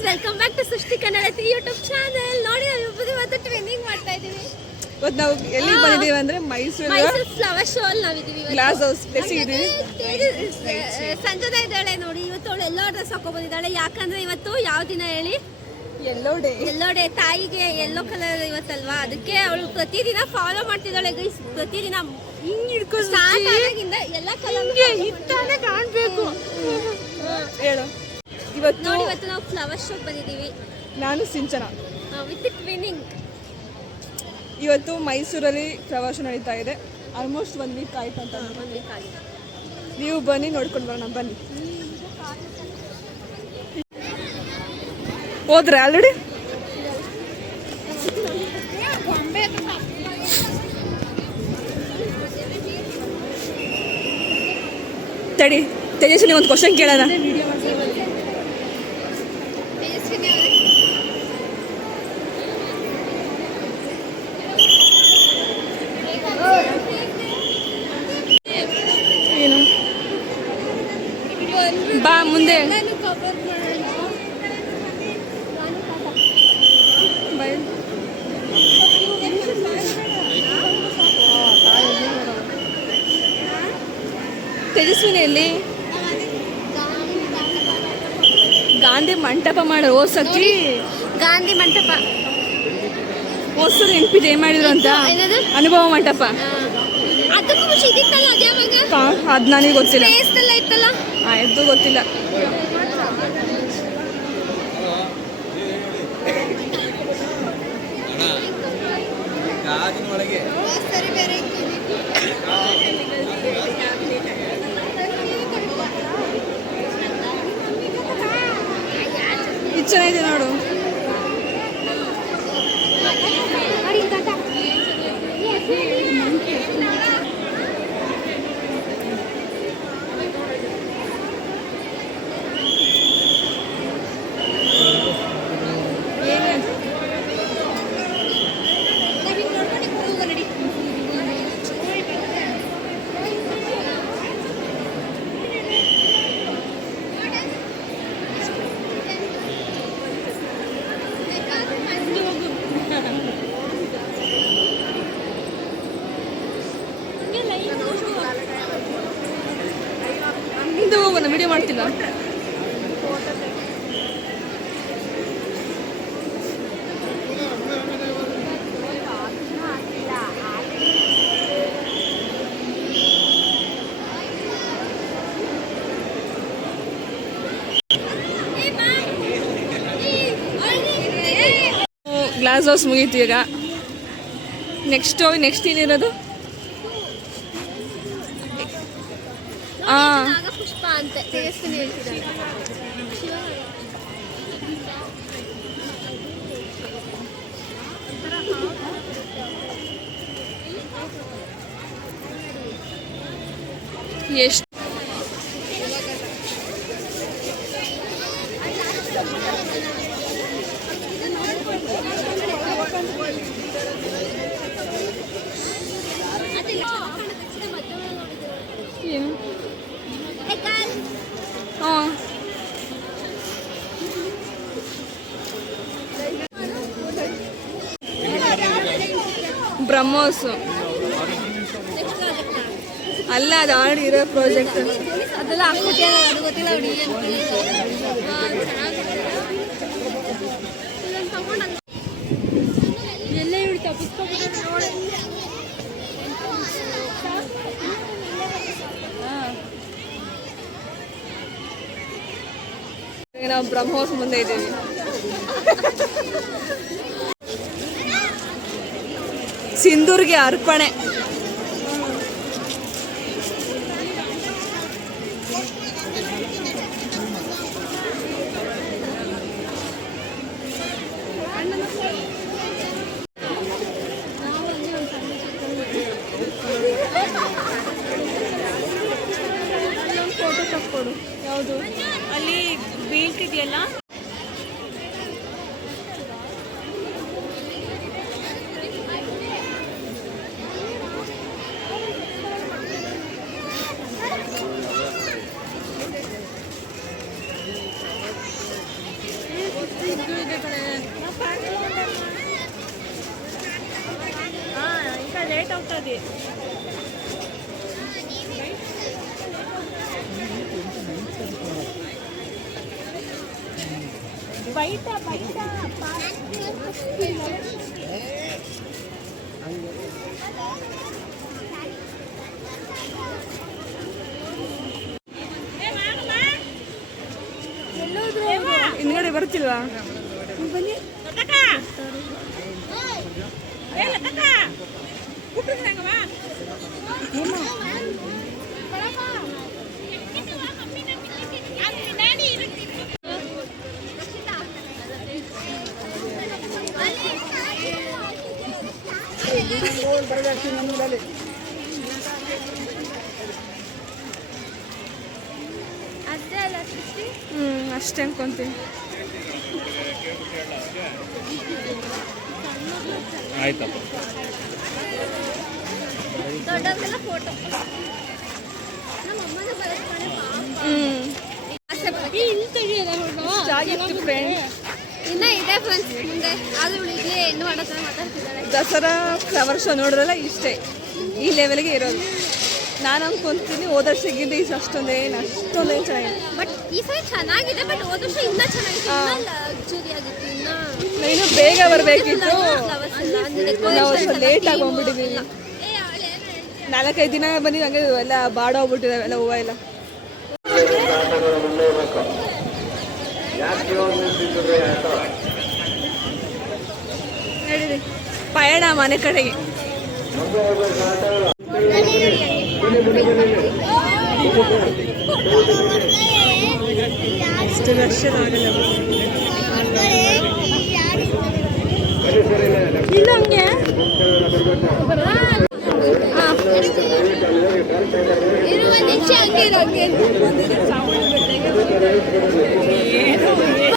Guys, welcome back to ಸೃಷ್ಟಿ ಕನ್ನಡತಿ YouTube channel. ನೋಡಿ, ನಾವು ಇವತ್ತು ಟ್ರೈನಿಂಗ್ ಮಾಡ್ತಾ ಇದೀವಿ. ಇವತ್ತು ನಾವು ಎಲ್ಲಿಗೆ ಬಂದಿದ್ದೀವಿ ಅಂದ್ರೆ ಮೈಸೂರು ಫ್ಲವರ್ ಶೋ ಅಲ್ಲಿ ನಾವಿದ್ದೀವಿ. ಗ್ಲಾಸ್ ಹೌಸ್ ಪ್ಲೇಸ್ ಇದೀವಿ. ಸಂಜನಾ ಇದ್ದಾಳೆ ನೋಡಿ, ಇವತ್ತು ಅವಳು ಎಲ್ಲೋ ಡ್ರೆಸ್ ಹಾಕೋ ಬಂದಿದ್ದಾಳೆ. ಯಾಕಂದ್ರೆ ಇವತ್ತು ಯಾವ ದಿನ ಹೇಳಿ? ಎಲ್ಲೋ ಡೇ. ತಾಯಿಗೆ ಎಲ್ಲೋ ಕಲರ್ ಇವತ್ತಲ್ವಾ, ಅದಕ್ಕೆ ಅವಳು ಪ್ರತಿದಿನ ಫಾಲೋ ಮಾಡ್ತಿದ್ದಾಳೆ ಗೈಸ್. ಪ್ರತಿದಿನ ಹಿಂಗ್ ಹಿಡ್ಕೊಂಡು ಎಲ್ಲ ಕಲರ್ ಕಾಣ್ಬೇಕು. ಹೇಳು. ಇವತ್ತು ನೋಡಿ, ಇವತ್ತು ನಾವು ಫ್ಲವರ್ ಶೋ ಬಂದಿದ್ದೀವಿ. ನಾನು ಸಿಂಚನ ವಿತ್ ಟ್ವಿನಿಂಗ್. ಇವತ್ತು ಮೈಸೂರಲ್ಲಿ ಫ್ಲವರ್ ಶೋ ನಡೀತಾ ಇದೆ. ಆಲ್ಮೋಸ್ಟ್ 1 ವೀಕ್ ಆಯ್ತು ಅಂತ. ನೀವು ಬನ್ನಿ, ನೋಡ್ಕೊಂಡು ಬರೋಣ. ಬನ್ನಿ. ಹೋದ್ರೆ ಆಲ್ರೆಡಿ ತಡಿ, ತೇಜಸ್ವಿನಿ ಒಂದು ಕ್ವಶನ್ ಕೇಳೋಣ. ಏನು? ಬಾ ಮುಂದೆ. ತೇಜಸ್ವಿನಿಯಲ್ಲಿ ಗಾಂಧಿ ಮಂಟಪ ಮಾಡೋ ಹೋಸತಿ. ಗಾಂಧಿ ಮಂಟಪ ಹೋಸರು ನೆನಪಿದೆ ಏನ್ ಮಾಡಿದ್ರು ಅಂತ. ಅನುಭವ ಮಂಟಪ. ಅದಕ್ಕೂ ಖುಷಿ ಇದಿತ್ತಲ್ಲ, ಅದ್ ನನಗೆ ಗೊತ್ತಿಲ್ಲ. ಇತ್ತಲ್ಲ, ಆಯ್ತು, ಗೊತ್ತಿಲ್ಲ. ಇದು ಚೆನ್ನಾಗಿದೆ ನೋಡು. ಹಿಂದೆ ಹೋಗೋಣ, ವಿಡಿಯೋ ಮಾಡ್ತಿಲ್ಲ. ಗ್ಲಾಸ್ ಹೌಸ್ ಮುಗೀತು ಈಗ. ನೆಕ್ಸ್ಟ್ ಏನಿರೋದು? ಪುಷ್ಪ ಅಂತ ತೇಜಸ್ವಿನಿ ಹೇಳ್ತಿದ್ದಾಳೆ. ಎಷ್ಟು ಏನು? ಹಾಂ, ಬ್ರಹ್ಮೋಸ್ ಅಲ್ಲ, ಅದು ಆಲ್ರೆಡಿ ಇರೋ ಪ್ರಾಜೆಕ್ಟ್. ಅದೆಲ್ಲ ಹಾಕ್ಬಿಟ್ಟೆ, ಅದು ಗೊತ್ತಿಲ್ಲ. ಎಲ್ಲ ಹಿಡಿತಾ ಪುಸ್ತಕ ನಾವು ಬ್ರಹ್ಮೋಸ್ ಮುಂದೆ ಇದ್ದೀವಿ. ಸಿಂಧೂರ್ಗೆ ಅರ್ಪಣೆ. ಫೋಟೋ ತಕ್ಕೊಡು. ಯಾವುದು? ಅಲ್ಲಿ ಬೀಳ್ತಿದೆಯಲ್ಲ. ఇంకా లేట్ అవుతుంది. బయట బయట ಹಿಂದ್ಗಡೆ ಬರ್ತಿಲ್ವಾ? ಬನ್ನಿ. ಅಷ್ಟೇ ಅನ್ಕೊಂತೀನಿ. ಆಯ್ತಪ್ಪ. ದೊಡ್ಡವ್ರಿಗೆಲ್ಲ ಫೋಟೋ. ಚೆನ್ನಾಗಿತ್ತು ಫ್ರೆಂಡ್. ಇನ್ನ ಇದೆ ಫ್ರೆಂಡ್ಸ್ ಮುಂದೆ. ಆದ್ರೂ ಉಳಿಗೆ ಹೆಣ್ಣು ಮಾಡೋತ್ರ ಮಾತಾಡ್ತಿದ್ದಾಳೆ. ದಸರಾ ಫ್ಲವರ್ ಶೋ ನೋಡಿದ್ರಲ್ಲ ಇಷ್ಟೇ, ಈ ಲೆವೆಲ್ಗೆ ಇರೋದು. ನಾನು ಅನ್ಕೊಂತೀನಿ ಹೋದ ವರ್ಷಕ್ಕಿಂತ ಈ ಅಷ್ಟೊಂದೇನು ಚೆನ್ನಾಗಿದೆ. ಬಟ್ ಈ ಸಲ ಚೆನ್ನಾಗಿದೆ. ಬಟ್ ಹೋದ ವರ್ಷ ಇನ್ನೂ ಚೆನ್ನಾಗಿತ್ತು. ಲಕ್ಸುರಿ ಆಗಿತ್ತು. ಇನ್ನು ಬೇಗ ಬರಬೇಕಿತ್ತು. ನಾವು ಲೇಟಾಗಿ ಬಂದ್ಬಿಟ್ಟಿದ್ದೀವಿ. 4-5 ದಿನ ಬಂದು ಹಂಗೆ ಎಲ್ಲ ಬಾಡೋಗ್ಬಿಟ್ಟಿದ್ದಾವೆ ಎಲ್ಲ ಹೂವು ಎಲ್ಲ. ನಡೀರಿ ಪಯಣ ಮನೆ ಕಡೆಗೆ. ಅಷ್ಟು ರಶ್ ಆಗಲ್ಲ ಇಲ್ಲ ಹಂಗೆ. ಇರುವ ನಿಮಿಷ ಹಂಗೆ